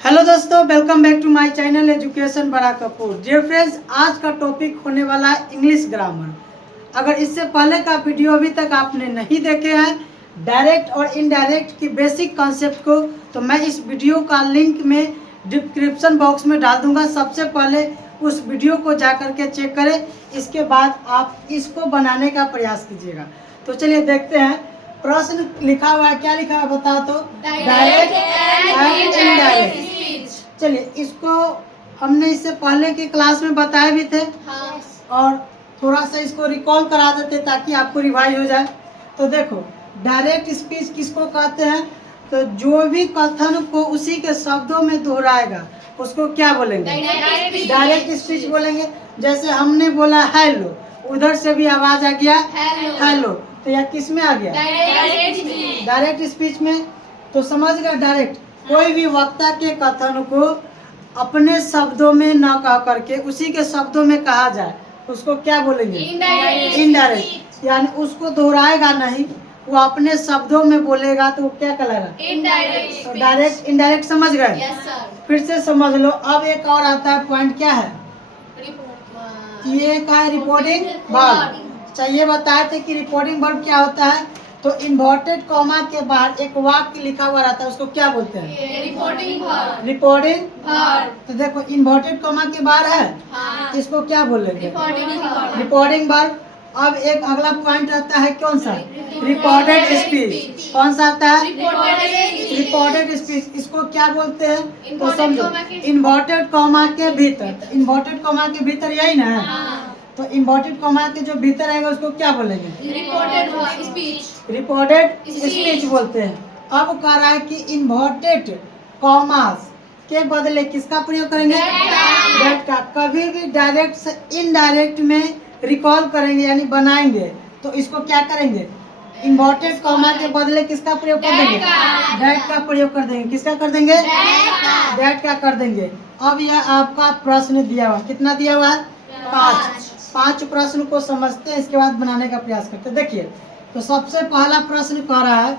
Hello दोस्तों, welcome back to my channel education बड़ा Kapoor. Dear friends, आज का टॉपिक होने वाला है इंग्लिश ग्रामर। अगर इससे पहले का वीडियो अभी तक आपने नहीं देखे हैं डायरेक्ट और इनडायरेक्ट की बेसिक कॉन्सेप्ट को, तो मैं इस वीडियो का लिंक में डिस्क्रिप्शन बॉक्स में डाल दूंगा। सबसे पहले उस वीडियो को जा करके चेक करें, इसके बाद आप इसको बनाने का प्रयास कीजिएगा। तो चलिए देखते हैं। प्रश्न लिखा हुआ है, क्या लिखा है बताओ तो? Direct and indirect. चलिए, इसको हमने इससे पहले की क्लास में बताए भी थे और थोड़ा सा इसको रिकॉल करा देते ताकि आपको रिवाइज हो जाए। तो देखो, डायरेक्ट स्पीच किसको कहते हैं? तो जो भी कथन को उसी के शब्दों में दोहराएगा उसको क्या बोलेंगे? डायरेक्ट स्पीच बोलेंगे। जैसे हमने बोला हेलो, उधर से भी आवाज आ गया हेलो, तो यह किस में आ गया? डायरेक्ट स्पीच में। तो समझ गया, डायरेक्ट कोई भी वक्ता के कथन को अपने शब्दों में न कह करके उसी के शब्दों में कहा जाए उसको क्या बोलेंगे? इनडायरेक्ट। यानी उसको दोहराएगा नहीं, वो अपने शब्दों में बोलेगा तो क्या कहलाएगा? इनडायरेक्ट। तो डायरेक्ट इनडायरेक्ट समझ गए? फिर से समझ लो। अब एक और आता है पॉइंट, क्या है ये? का है रिपोर्टिंग वर्ब। चाहिए बताए थे कि रिपोर्टिंग वर्ब क्या होता है। तो इन्वर्टेड कॉमा के बाहर एक वाक्य लिखा हुआ रहता है, उसको क्या बोलते हैं? Reporting verb. तो देखो, इन्वर्टेड कॉमा के बाहर है, इसको क्या बोलेंगे? Reporting verb. अब एक अगला पॉइंट रहता है, कौन सा? Reported speech. कौन सा आता है? Reported speech. इसको क्या बोलते हैं? तो समझो, इन्वर्टेड कॉमा के भीतर, इन्वर्टेड कॉमा के भीतर यही ना है, तो इन्वर्टेड कॉमा के जो भीतर आएगा उसको क्या बोलेंगे? रिपोर्टेड स्पीच बोलते हैं। अब कह रहा है कि इन्वर्टेड कॉमास के बदले किसका प्रयोग करेंगे? दैट का। कभी भी डायरेक्ट से इनडायरेक्ट में रिकॉल करेंगे यानी बनाएंगे तो इसको क्या करेंगे? इन्वर्टेड कॉमा के बदले किसका प्रयोग कर देंगे? दैट का प्रयोग कर देंगे। किसका कर देंगे? दैट का कर देंगे। अब यह आपका प्रश्न दिया हुआ, कितना दिया हुआ है? 5 प्रश्न को समझते हैं, इसके बाद बनाने का प्रयास करते हैं। देखिए, तो सबसे पहला प्रश्न कह रहा है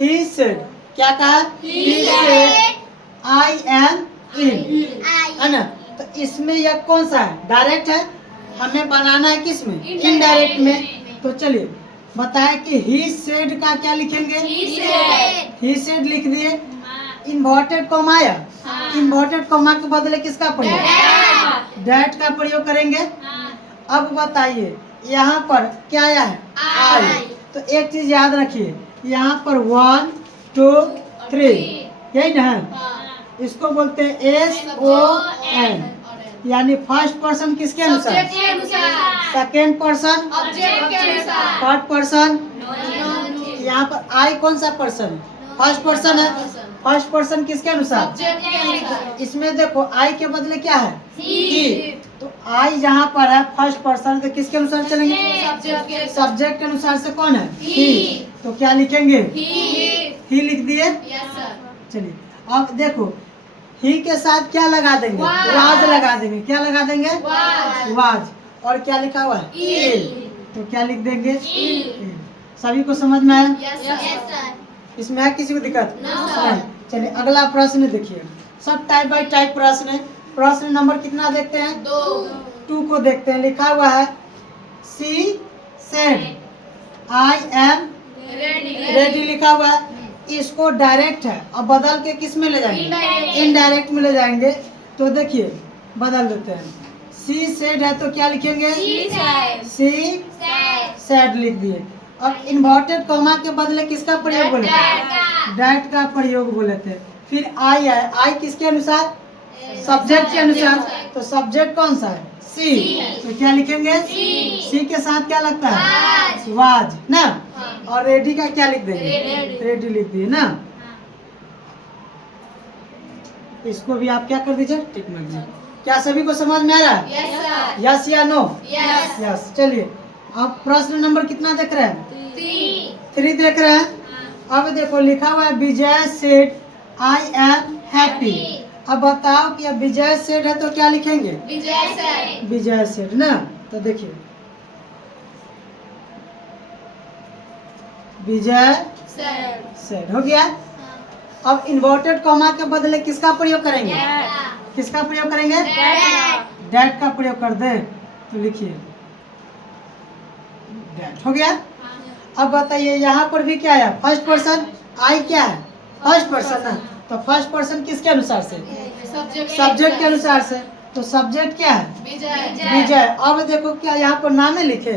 ही सेड। क्या कहा? ही सेड आई एम इन, है ना? तो इसमें यह कौन सा है? डायरेक्ट है, हमें बनाना है किस में? इनडायरेक्ट में। तो चलिए बताए कि ही सेड का क्या लिखेंगे? ही सेड लिख दिए। इन्वर्टेड कॉमा आया, इन्वर्टेड कॉमा के बदले किसका प्रयोग? दैट का प्रयोग करेंगे। अब बताइए, यहाँ पर क्या आया है? आई। तो एक चीज याद रखिए, यहाँ पर 1 2 3 यही ना है, इसको बोलते हैं SON, यानी फर्स्ट पर्सन किसके अनुसार? Second person, third person. यहाँ पर आई कौन सा पर्सन? फर्स्ट पर्सन है। फर्स्ट पर्सन किसके अनुसार? इसमें देखो, आई के बदले क्या है? ही। तो आई जहाँ पर है फर्स्ट पर्सन, तो किसके अनुसार चलेंगे? सब्जेक्ट के अनुसार से कौन है? ही। तो क्या लिखेंगे? ही लिख दिए। चलिए, अब देखो, ही के साथ क्या लगा देंगे? वाज लगा देंगे। क्या लगा देंगे? वाज। और क्या लिखा हुआ है? इल। तो क्या लिख देंगे? इल। सभी को समझ में आया? इसमें है किसी को दिक्कत? नहीं। चलिए अगला प्रश्न देखिए, सब टाइप बाय टाइप प्रश्न है। प्रश्न नंबर कितना देखते हैं? 2 को देखते हैं। लिखा हुआ है she said I am ready लिखा हुआ है। इसको डायरेक्ट है, अब बदल के किस में ले जाएंगे? इनडायरेक्ट में ले जाएंगे। तो देखिए बदल देते हैं, सी सेड है तो क्या लिखेंगे? सी सेड लिख दिए। अब इन्वर्टेड कॉमा के बदले किसका प्रयोग बोले थे? दैट का प्रयोग बोले थे। फिर आई है, आई किसके अनुसार? सब्जेक्ट के अनुसार। तो सब्जेक्ट कौन सा है? सी। तो क्या लिखेंगे? सी के साथ क्या लगता है? वाज ना। और रेडी का क्या लिख देंगे? रेडी लिख दिए ना। इसको भी आप क्या कर दीजिए? टिक मार दीजिए। क्या सभी को समझ में आ रहा है? यस या नो? यस। चलिए, अब प्रश्न नंबर कितना देख रहे हैं? 3 देख रहे हैं। अब देखो, लिखा हुआ है विजय सेड आई एम हैप्पी। अब बताओ कि अब विजय सेड है तो क्या लिखेंगे? विजय सेड ना। तो देखिए, विजय सेड हो गया। अब इन्वर्टेड कॉमा के बदले किसका प्रयोग करेंगे? किसका प्रयोग करेंगे? डैट का प्रयोग कर दे। तो लिखिए डैट। हो गया। अब बताइए यहाँ पर भी क्या है? फर्स्ट पर्सन आई क्या है? फर्स्ट पर्सन है। तो फर्स्ट पर्सन किसके अनुसार से? सब्जेक्ट के अनुसार से। तो सब्जेक्ट क्या है? विजय। अब देखो क्या यहाँ पर नाम है लिखे?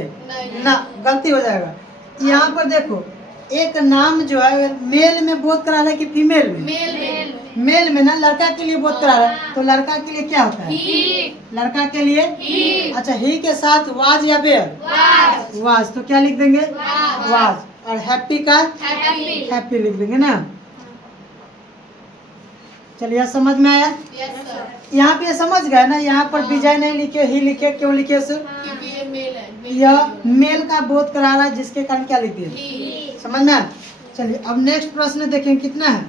ना, गलती हो जाएगा। यहाँ पर देखो एक नाम जो है मेल में बोध करा रहा है कि फीमेल में? मेल में ना, लड़का के लिए बोध करा रहा है। तो लड़का के लिए क्या होता है? लड़का के लिए अच्छा, ही के साथ वाज या वेयर? वाज। तो क्या लिख देंगे? वाज। और हैप्पी का हैप्पी लिख देंगे ना। चलिए समझ में आया? यहाँ पे समझ गए ना? यहाँ पर विजय नहीं लिखे, ही लिखे। क्यों लिखे सर? यह मेल का बोध करा रहा है, जिसके कारण क्या लिख दिए? समझ में आया? चलिए अब नेक्स्ट प्रश्न देखें कितना है।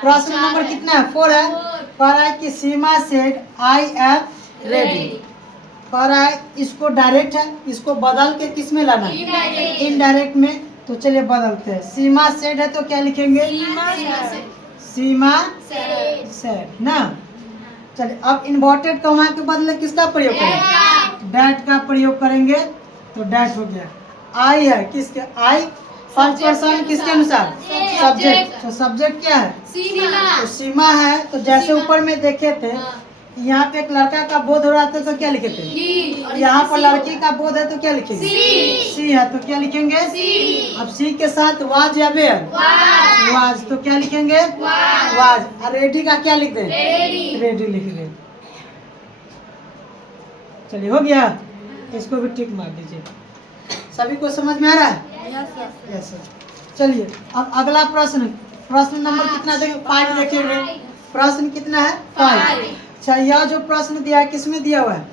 प्रश्न नंबर कितना है? 4 है। कह रहा है कि सीमा सेड आई एम रेडी। कह रहा है इसको डायरेक्ट है, इसको बदल के किस में लाना है? इनडायरेक्ट में। तो चलिए बदलते हैं। सीमा सेड है तो क्या लिखेंगे? सीमा सेड ना। चलिए अब इन्वर्टेड कॉमा के बदले किसका प्रयोग करेंगे? डैट का प्रयोग करेंगे। तो डैट हो गया। आई है किसके? आई फर्स्ट पर्सन किसके अनुसार? सब्जेक्ट। तो सब्जेक्ट क्या है? तो सीमा है। तो जैसे ऊपर में देखे थे यहाँ पे एक लड़का का बोध हो रहा था तो क्या लिखे थे? यहाँ पर लड़की का बोध है तो क्या लिखेंगे? सी है तो क्या लिखेंगे? अब सी के साथ वाज या वेयर? वाज। तो क्या लिखेंगे? वाज। और रेडी का क्या लिख दें? रेडी लिख दें। चलिए हो गया। इसको भी टिक मार दीजिए। सभी को समझ में आ रहा है? Yes sir. चलिए अब अगला प्रश्न। प्रश्न नंबर कितना देखेंगे? 5 देखेंगे। प्रश्न कितना है? 5। अच्छा, यह जो प्रश्न दिया है किसमें दिया हुआ है?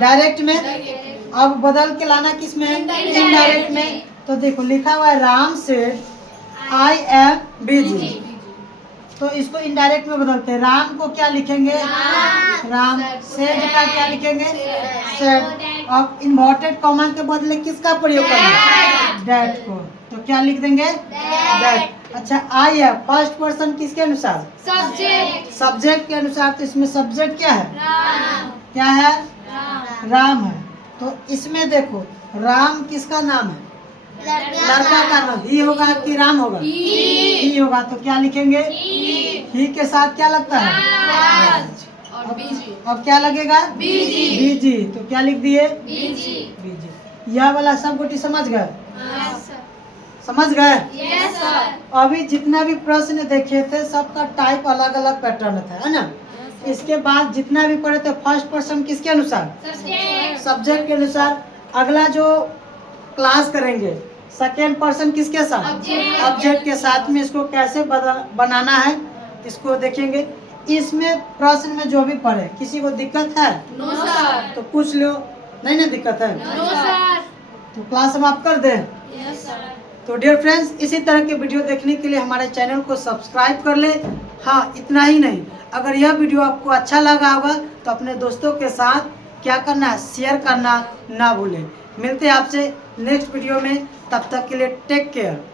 डायरेक्ट में। अब बदल के लाना किस में? इनडायरेक्ट में। तो देखो लिखा हुआ है Ram said I am busy. तो इसको इनडायरेक्ट में बदलते हैं। राम को क्या लिखेंगे? राम। सेड का क्या लिखेंगे? सेड। अब इन्वर्टेड कॉमा के बदले किसका प्रयोग करेंगे? डैट को। तो क्या लिख देंगे? डैट। अच्छा, आई है फर्स्ट पर्सन किसके अनुसार? सब्जेक्ट के अनुसार। तो इसमें सब्जेक्ट क्या है? क्या है? राम है। तो इसमें देखो राम किसका नाम है? लड़का का नाम। ही होगा कि राम होगा? ही होगा। तो क्या लिखेंगे? ही के साथ क्या लगता है? अब क्या लगेगा? बीजी। तो क्या लिख दिए? बीजी। यह वाला सब गोटी समझ गए? समझ गए? अभी जितना भी प्रश्न देखे थे सबका टाइप अलग अलग पैटर्न था, है ना? इसके बाद जितना भी पढ़े थे फर्स्ट पर्सन किसके अनुसार? सब्जेक्ट के अनुसार। अगला जो क्लास करेंगे सेकेंड पर्सन किसके साथ? ऑब्जेक्ट के साथ में। इसको कैसे बनाना है इसको देखेंगे। इसमें प्रश्न में जो भी पढ़े किसी को दिक्कत है? No sir. तो पूछ लो। नहीं ना दिक्कत है? No sir. तो क्लास समाप्त कर दें? Yes sir. तो डियर फ्रेंड्स, इसी तरह के वीडियो देखने के लिए हमारे चैनल को सब्सक्राइब कर ले। हाँ, इतना ही नहीं, अगर यह वीडियो आपको अच्छा लगा होगा तो अपने दोस्तों के साथ क्या करना है? शेयर करना ना भूलें। मिलते हैं आपसे नेक्स्ट वीडियो में। तब तक के लिए टेक केयर।